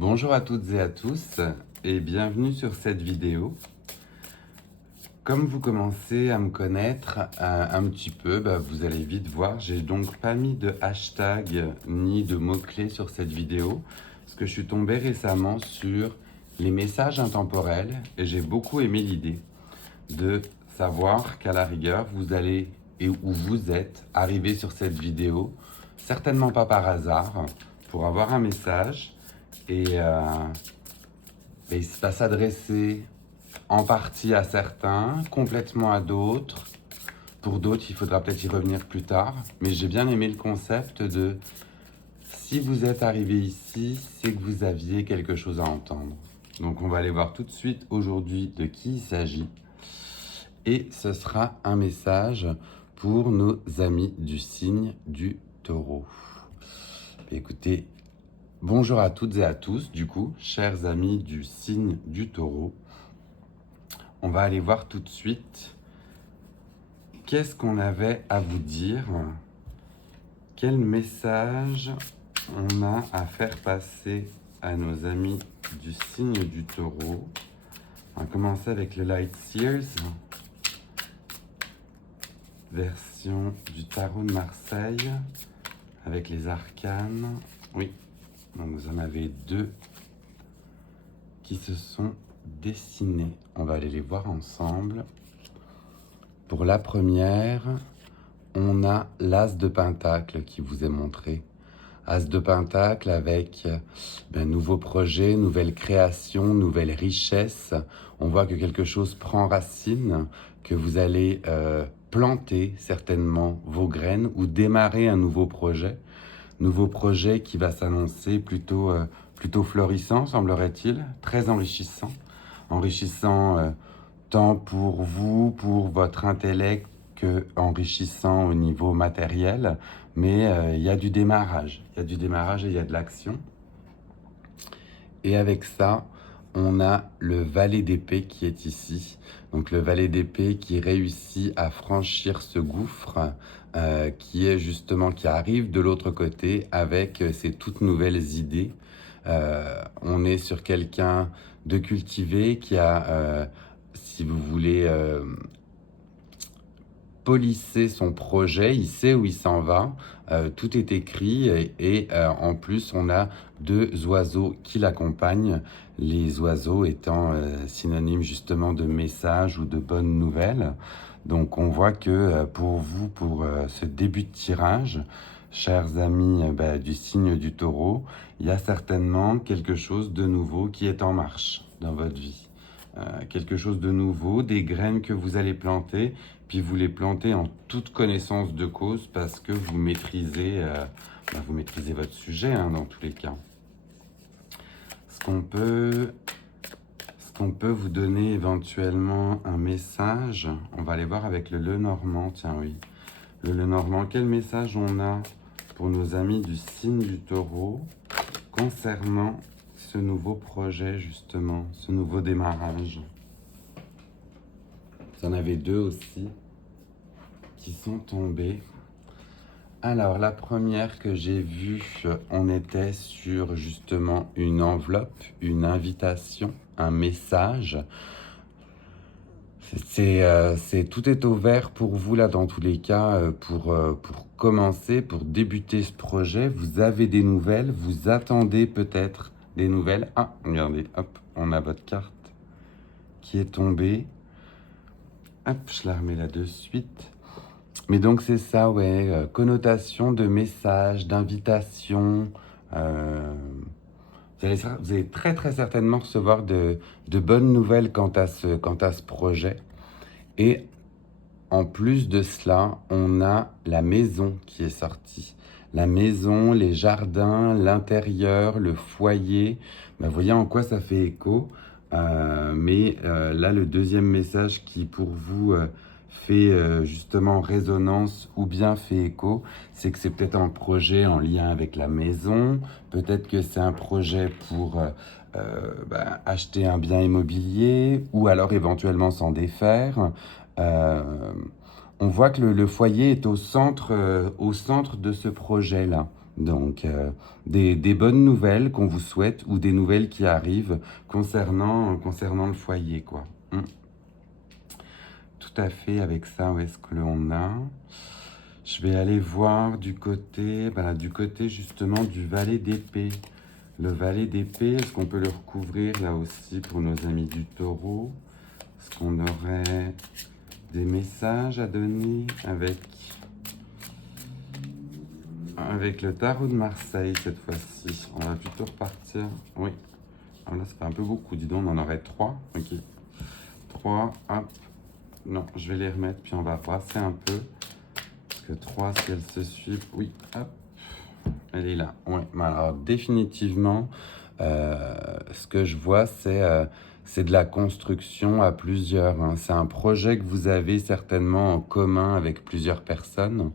Bonjour à toutes et à tous et bienvenue sur cette vidéo. Comme vous commencez à me connaître un petit peu, vous allez vite voir, j'ai donc pas mis de hashtag ni de mots-clés sur cette vidéo parce que je suis tombé récemment sur les messages intemporels et j'ai beaucoup aimé l'idée de savoir qu'à la rigueur, vous allez et où vous êtes arrivé sur cette vidéo, certainement pas par hasard, pour avoir un message et il va s'adresser en partie à certains, complètement à d'autres. Pour d'autres, il faudra peut-être y revenir plus tard. Mais j'ai bien aimé le concept de si vous êtes arrivé ici, c'est que vous aviez quelque chose à entendre. Donc on va aller voir tout de suite aujourd'hui de qui il s'agit. Et ce sera un message pour nos amis du signe du Taureau. Écoutez, bonjour à toutes et à tous, du coup, chers amis du signe du Taureau. On va aller voir tout de suite qu'est-ce qu'on avait à vous dire, quel message on a à faire passer à nos amis du signe du Taureau. On va commencer avec le Light Seers, version du tarot de Marseille, avec les arcanes. Oui, donc vous en avez deux qui se sont dessinés. On va aller les voir ensemble. Pour la première, on a l'As de Pentacle qui vous est montré. As de Pentacle avec nouveau projet, nouvelle création, nouvelle richesse. On voit que quelque chose prend racine, que vous allez planter certainement vos graines ou démarrer un nouveau projet. Nouveau projet qui va s'annoncer plutôt florissant, semblerait-il, très enrichissant. Enrichissant tant pour vous, pour votre intellect, que enrichissant au niveau matériel. Mais il y a du démarrage. Il y a du démarrage et il y a de l'action. Et avec ça, on a le valet d'épée qui est ici. Donc le valet d'épée qui réussit à franchir ce gouffre qui est justement, qui arrive de l'autre côté avec ses toutes nouvelles idées. On est sur quelqu'un de cultivé qui a, si vous voulez, polisser son projet, il sait où il s'en va, tout est écrit et en plus on a deux oiseaux qui l'accompagnent, les oiseaux étant synonymes justement de messages ou de bonnes nouvelles. Donc on voit que pour vous, pour ce début de tirage, chers amis du signe du Taureau, il y a certainement quelque chose de nouveau qui est en marche dans votre vie. Quelque chose de nouveau, des graines que vous allez planter, puis vous les plantez en toute connaissance de cause parce que vous maîtrisez votre sujet dans tous les cas. Est-ce qu'on peut vous donner éventuellement un message? On va aller voir avec le Lenormand, tiens oui. Le Lenormand, quel message on a pour nos amis du signe du Taureau concernant ce nouveau projet justement, ce nouveau démarrage? Vous en avez deux aussi qui sont tombés. Alors, la première que j'ai vue, on était sur justement une enveloppe, une invitation, un message. Tout est ouvert pour vous là dans tous les cas pour commencer, pour débuter ce projet. Vous avez des nouvelles, vous attendez peut-être des nouvelles. Ah, regardez, hop, on a votre carte qui est tombée. Hop, je la remets là de suite. Mais donc c'est ça, ouais, connotation de message, d'invitation. Vous allez très très certainement recevoir de bonnes nouvelles quant à ce projet. Et en plus de cela, on a la maison qui est sortie. La maison, les jardins, l'intérieur, le foyer. Vous voyez en quoi ça fait écho. Là, le deuxième message qui pour vous fait justement résonance ou bien fait écho, c'est que c'est peut-être un projet en lien avec la maison. Peut-être que c'est un projet pour acheter un bien immobilier ou alors éventuellement s'en défaire. On voit que le foyer est au centre de ce projet-là. Donc, des bonnes nouvelles qu'on vous souhaite ou des nouvelles qui arrivent concernant le foyer, quoi. Tout à fait, avec ça, où est-ce que l'on a? Je vais aller voir du côté justement du valet d'épée. Le valet d'épée, est-ce qu'on peut le recouvrir là aussi pour nos amis du taureau? Est-ce qu'on aurait des messages à donner avec le tarot de Marseille cette fois-ci? On va plutôt repartir. Oui. Alors là, ça fait un peu beaucoup. Dis donc, on en aurait 3. Ok. 3, hop. Non, je vais les remettre, puis on va brasser un peu. Parce que 3, si elles se suivent... Oui, hop. Elle est là. Ouais. Alors, définitivement, ce que je vois, c'est de la construction à plusieurs. Hein. C'est un projet que vous avez certainement en commun avec plusieurs personnes.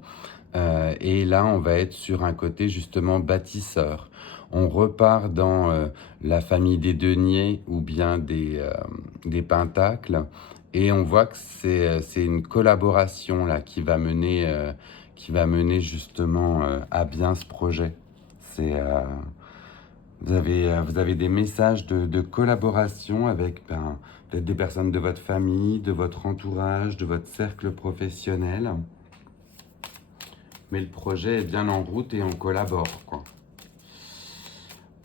Et là, on va être sur un côté justement bâtisseur. On repart dans la famille des deniers ou bien des pentacles. Et on voit que c'est une collaboration là qui va mener justement à bien ce projet. Vous avez des messages de collaboration avec peut-être des personnes de votre famille, de votre entourage, de votre cercle professionnel. Mais le projet est bien en route et on collabore, quoi.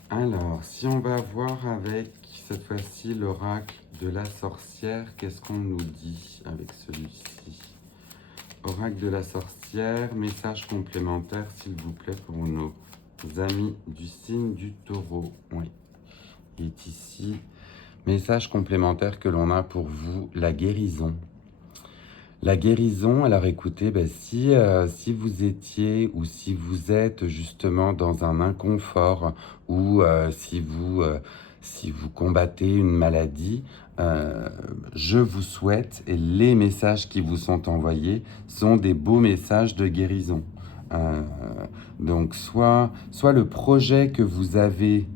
Alors, si on va voir avec, cette fois-ci, l'oracle de la sorcière, qu'est-ce qu'on nous dit avec celui-ci? Oracle de la sorcière, message complémentaire, s'il vous plaît, pour nos amis du signe du taureau. Oui, il est ici. Message complémentaire que l'on a pour vous, la guérison. La guérison, alors écoutez, si vous étiez ou si vous êtes justement dans un inconfort ou si vous combattez une maladie, je vous souhaite, et les messages qui vous sont envoyés sont des beaux messages de guérison. Donc soit le projet que vous avez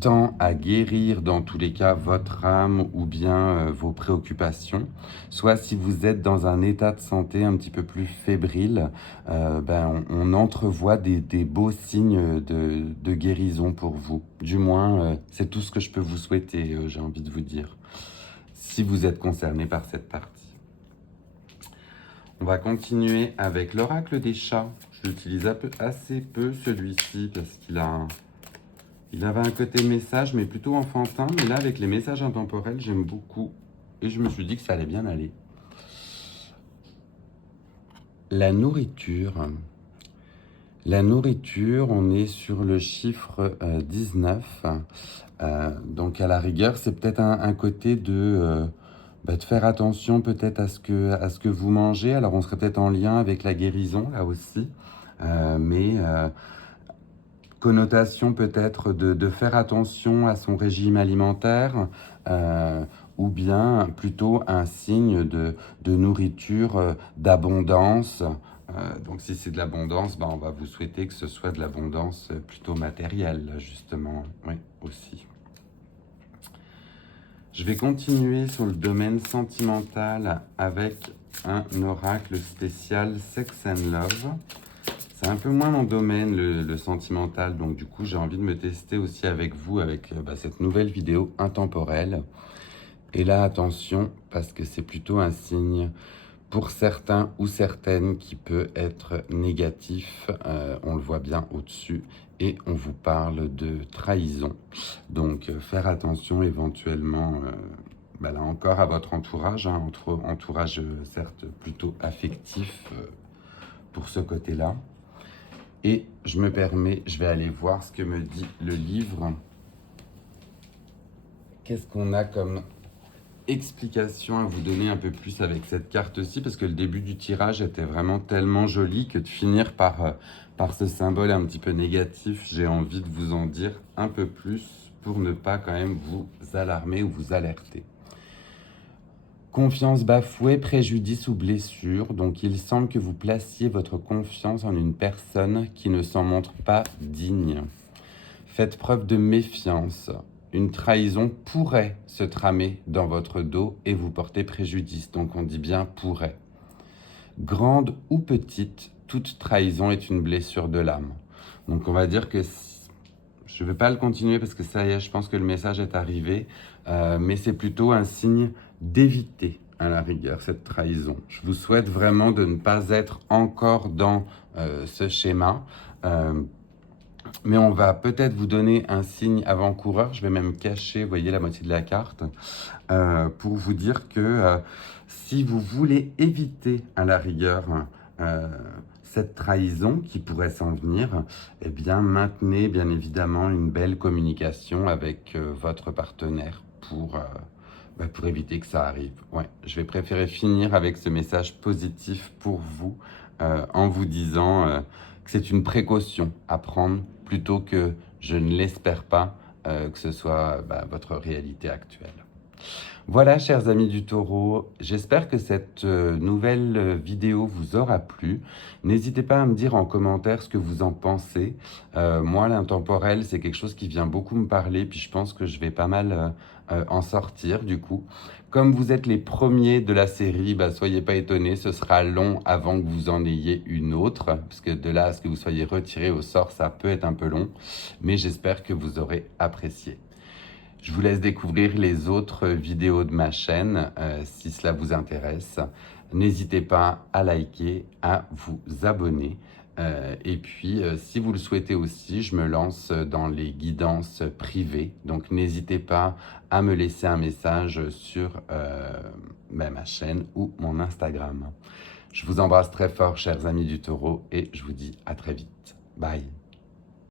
tend à guérir dans tous les cas votre âme ou bien vos préoccupations, soit si vous êtes dans un état de santé un petit peu plus fébrile, on entrevoit des beaux signes de guérison pour vous. Du moins, c'est tout ce que je peux vous souhaiter, j'ai envie de vous dire, si vous êtes concerné par cette partie. On va continuer avec l'oracle des chats. Je l'utilise assez peu celui-ci parce qu'il avait un côté message, mais plutôt enfantin. Mais là, avec les messages intemporels, j'aime beaucoup. Et je me suis dit que ça allait bien aller. La nourriture. La nourriture, on est sur le chiffre 19. Donc, à la rigueur, c'est peut-être un côté de faire attention peut-être à ce que vous mangez. Alors, on serait peut-être en lien avec la guérison, là aussi. Connotation peut-être de faire attention à son régime alimentaire ou bien plutôt un signe de nourriture, d'abondance. Donc si c'est de l'abondance, on va vous souhaiter que ce soit de l'abondance plutôt matérielle, justement. Oui, aussi. Je vais continuer sur le domaine sentimental avec un oracle spécial Sex and Love. C'est un peu moins mon domaine, le sentimental, donc du coup j'ai envie de me tester aussi avec vous, avec cette nouvelle vidéo intemporelle. Et là, attention, parce que c'est plutôt un signe pour certains ou certaines qui peut être négatif, on le voit bien au-dessus, et on vous parle de trahison. Donc faire attention éventuellement, là encore à votre entourage, entourage certes plutôt affectif pour ce côté-là. Et je me permets, je vais aller voir ce que me dit le livre. Qu'est-ce qu'on a comme explication à vous donner un peu plus avec cette carte-ci? Parce que le début du tirage était vraiment tellement joli que de finir par ce symbole un petit peu négatif, j'ai envie de vous en dire un peu plus pour ne pas quand même vous alarmer ou vous alerter. Confiance bafouée, préjudice ou blessure. Donc il semble que vous placiez votre confiance en une personne qui ne s'en montre pas digne. Faites preuve de méfiance. Une trahison pourrait se tramer dans votre dos et vous porter préjudice. Donc on dit bien pourrait. Grande ou petite, toute trahison est une blessure de l'âme. Donc on va dire que je ne vais pas le continuer parce que ça y est, je pense que le message est arrivé, mais c'est plutôt un signe d'éviter à la rigueur cette trahison. Je vous souhaite vraiment de ne pas être encore dans ce schéma. Mais on va peut-être vous donner un signe avant-coureur. Je vais même cacher, vous voyez, la moitié de la carte, pour vous dire que si vous voulez éviter à la rigueur euh, cette trahison qui pourrait s'en venir, eh bien, maintenez bien évidemment une belle communication avec votre partenaire pour éviter que ça arrive. Ouais, je vais préférer finir avec ce message positif pour vous en vous disant que c'est une précaution à prendre plutôt que je ne l'espère pas que ce soit votre réalité actuelle. Voilà, chers amis du Taureau, j'espère que cette nouvelle vidéo vous aura plu. N'hésitez pas à me dire en commentaire ce que vous en pensez. Moi, l'intemporel, c'est quelque chose qui vient beaucoup me parler, puis je pense que je vais pas mal en sortir du coup. Comme vous êtes les premiers de la série, soyez pas étonnés, ce sera long avant que vous en ayez une autre, parce que de là à ce que vous soyez retiré au sort, ça peut être un peu long, mais j'espère que vous aurez apprécié. Je vous laisse découvrir les autres vidéos de ma chaîne si cela vous intéresse. N'hésitez pas à liker, à vous abonner. Et puis, si vous le souhaitez aussi, je me lance dans les guidances privées. Donc, n'hésitez pas à me laisser un message sur ma chaîne ou mon Instagram. Je vous embrasse très fort, chers amis du Taureau, et je vous dis à très vite. Bye.